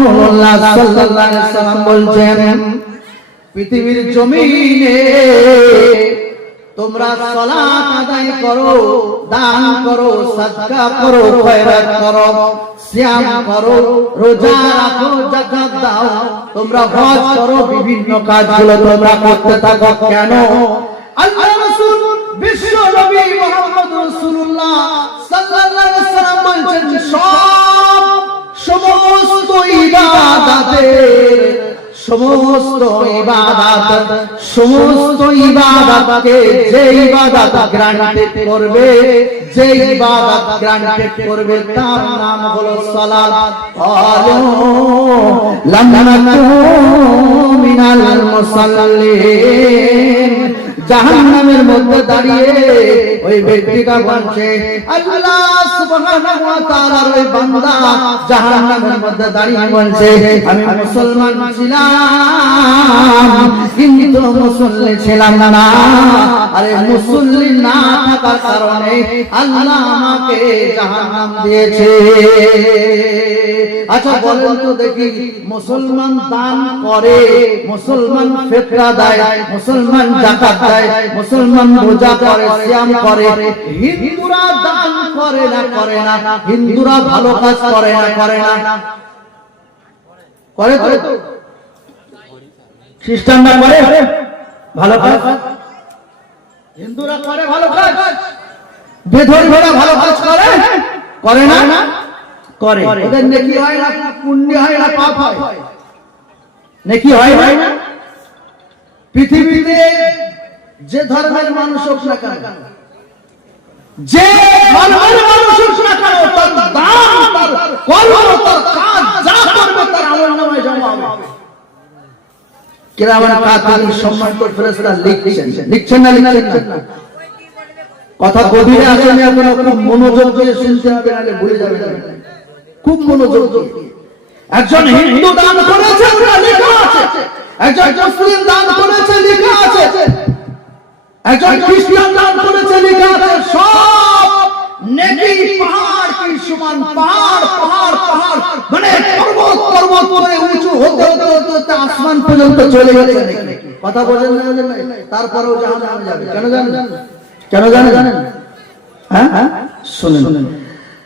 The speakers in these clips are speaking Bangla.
রাসূলুল্লাহ সাল্লাল্লাহু আলাইহি সাল্লাম বলছেন, পৃথিবীর জমিনে তোমরা সালাত আদায় করো, দান করো, সাদকা করো, খয়রাত করো, সিয়াম করো, রোজা রাখো, যাকাত দাও, তোমরা হজ করো, বিভিন্ন কাজগুলো তোমরা করতে থাকো। কেন? ইবাদতের সমস্ত ইবাদত, সমস্ত ইবাদতকে যে ইবাদত গ্রান্টেড করবে যে ইবাদত গ্রান্টেড করবে, তার নাম হলো সালাত। আলো লামনাতু মিনাল মুসাল্লিন। জাহান্নামের মধ্যে দাঁড়িয়ে ওই ব্যক্তিটা বলছে আল্লাহ সুবহানাহু ওয়া তাআলার ওই বান্দা জাহান্নামের মধ্যে দাঁড়িয়ে বলছে আমি মুসলমান ছিলাম কিন্তু মুসল্লি ছিলাম না। আরে মুসল্লি না থাকার কারণে আল্লাহ আমাকে জাহান্নাম দিয়েছে। আচ্ছা বলেন তো দেখি মুসলমান দান করে মুসলমান ফিতরা দেয় মুসলমান যাকাত দেয় মুসলমান রোজা করে সিয়াম করে। হিন্দুরা দান করে না করে না। হিন্দুরা ভালো কাজ করে না করে না। করে তো? খ্রিস্টানরা করে? ভালো কাজ? হিন্দুরা করে ভালো কাজ। বেধর্মীরা ভালো কাজ করে? করে না? করে। ওদের নেকি হয় না পুণ্য হয় না পাপ হয়। নেকি হয় না? পৃথিবীতে যে ধর্মের মানুষ হোক না কেন যে ধর্মের মানুষ হোক না কেন তার দান তার কর্ম তার কাজ যা করবে তার আমল নামায় জমা হবে। লিখছেন। লিখছেন না লিখছেন না? কথা গভীরে এখনও মনোযোগ দিয়ে শুনতে হবে ভুলে যাবেন। খুব মনোযোগ একজন হিন্দু দান করেছে একজন মুসলিম দান করেছে, লেখা আছে। একজন খ্রিস্টান দান করেছে, লেখা আছে। সব নেকি পাহাড় পাহাড় পাহাড় মানে পর্বত পর্বত করে হতে হতে হতে হতে আসমান পর্যন্ত চলে কথা না কেন জানেন? কেন জানেন? হ্যাঁ? হ্যাঁ?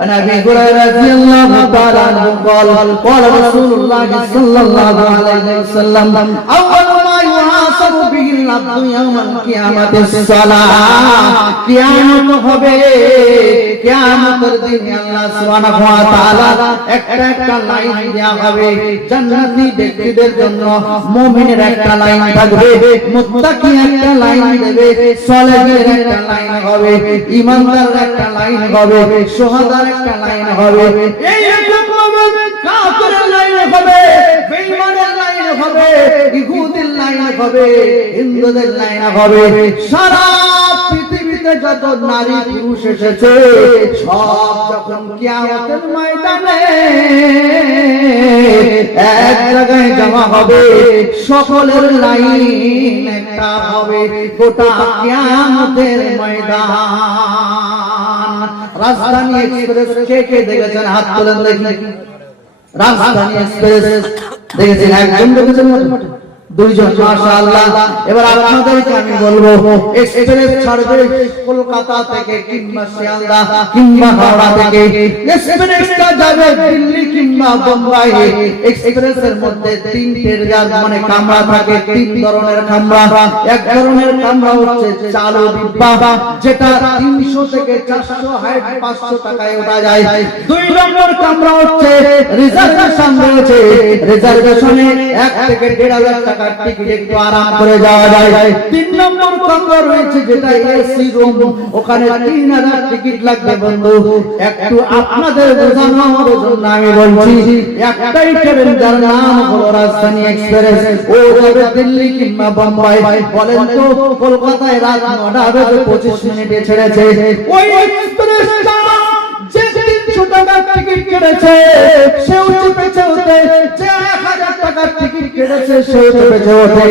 عن ابي هريره رضي الله تعالى عنه قال قال رسول الله صلى الله عليه وسلم اول ما يحاسب به العبد يوم القيامه الصلاه কিয়ামত হবে কিয়ামতের দিনে আল্লাহ সুবহানাহু ওয়া তাআলা একটা একটা লাইন দেয়া হবে জান্নাতি ব্যক্তিদের জন্য মুমিনের একটা লাইন থাকবে মুত্তাকি একটা লাইন দেবে সালেহের একটা লাইন হবে ইমানদারের একটা লাইন হবে একটা লাইন হবে। এই কাফেরের লাইন হবে বেঈমানের লাইন হবে ইহুদির লাইন হবে হিন্দুদের লাইন হবে। সারা পৃথিবীতে যত নারী পুরুষ এসেছে সব যখন কিয়ামতের ময়দানে এক জায়গায় জমা হবে সকলের লাইন একটা হবে। গোটা কিয়ামতের ময়দান। রাজধানী এক্সপ্রেস কে কে দেখেছেন? হাত তোলেন দেখি। রাজধানী এক্সপ্রেস দেখেছেন? একজন দেখেছেন? দুইজন, মাশাআল্লাহ। এবার আপনাদেরকে আমি বলব এক্সপ্রেস ছাড়বে কলকাতা থেকে কিংবা শিয়ালদা কিংবা হাওড়া থেকে। এক্সপ্রেসটা যাবে দিল্লি কিংবা বোম্বাই এক্সপ্রেসের মধ্যে তিনটে রেজাল্ট মানে কামরা থাকে, তিন ধরনের কামরা। এক ধরনের কামরা হচ্ছে চালু ডিব্বা, যেটা 300 থেকে 400 হাইট 500 টাকায় ওঠা যায়। দুই নম্বর কামরা হচ্ছে রিজার্ভেশন রয়েছে। রিজার্ভেশনে এক থেকে দেড় হাজার এক্সপ্রেস দিল্লি কিংবা বলেন তো কলকাতায় রাত নটা পঁচিশ মিনিটে ছেড়েছে। ওই টাকার কেটেছে সেও চেপেছে ওতে যে এক হাজার টাকার টিকিট কেটেছে সেও চেপেছে ওতে।